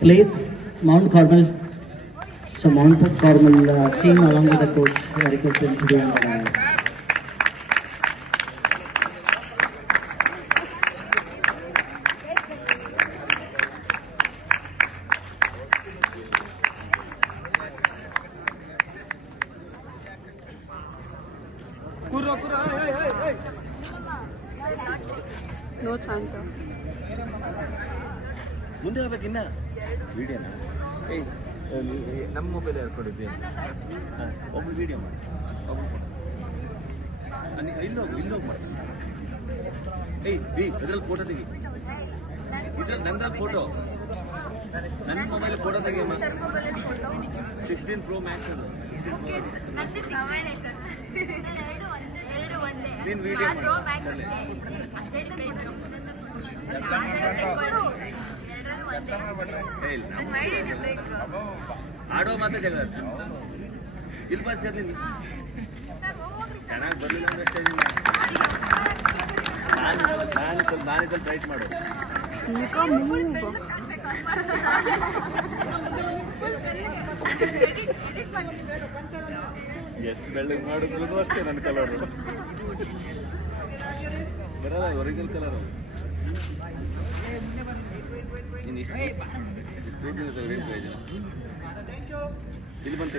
Place Mount Carmel. So Mount Carmel team along with the coach request them to be on the dais. No chant. ಮುಂದೆ ಹೋಗ್ಬೇಕಿನ್ನ ವಿಡಿಯೋನ ನಮ್ಮ mobile ಹೇಳ್ಕೊಡಿದ್ದೆ ಒಬ್ಬ video ಮಾಡಿ ಇಲ್ಲೋಗಿ ಮಾಡಿ ಇದ್ರಲ್ಲಿ photo ತೆಗಿ ಇದ್ರಲ್ಲಿ ನಂದ್ರಲ್ಲಿ ಫೋಟೋ ನನ್ನ ಮೊಬೈಲ್ ಫೋಟೋ ತೆಗಿಯಮ್ಮ 16 Pro Max ಅದು ನೀನು ವಿಡಿಯೋ ಆಡೋ ಮಾತ್ರ ಜಗಳ ಇಲ್ಲಿ ಬಸ್ ಸೇರ್ತೀನಿ ಚೆನ್ನಾಗಿ ಬರಲಿಲ್ಲ ಅಂದ್ರೆ ನಾನಿದ್ದಲ್ಲಿ ಟ್ರೈಟ್ ಮಾಡು ಎಷ್ಟು ಬೆಳ್ಳಗೆ ಮಾಡಿದ್ರು ಅಷ್ಟೇ ನನ್ನ ಕಲರು ಬರಲ್ಲ ಒರಿಜಿನಲ್ ಕಲರು ಇಷ್ಟು ಇಲ್ಲಿ ಬಂತ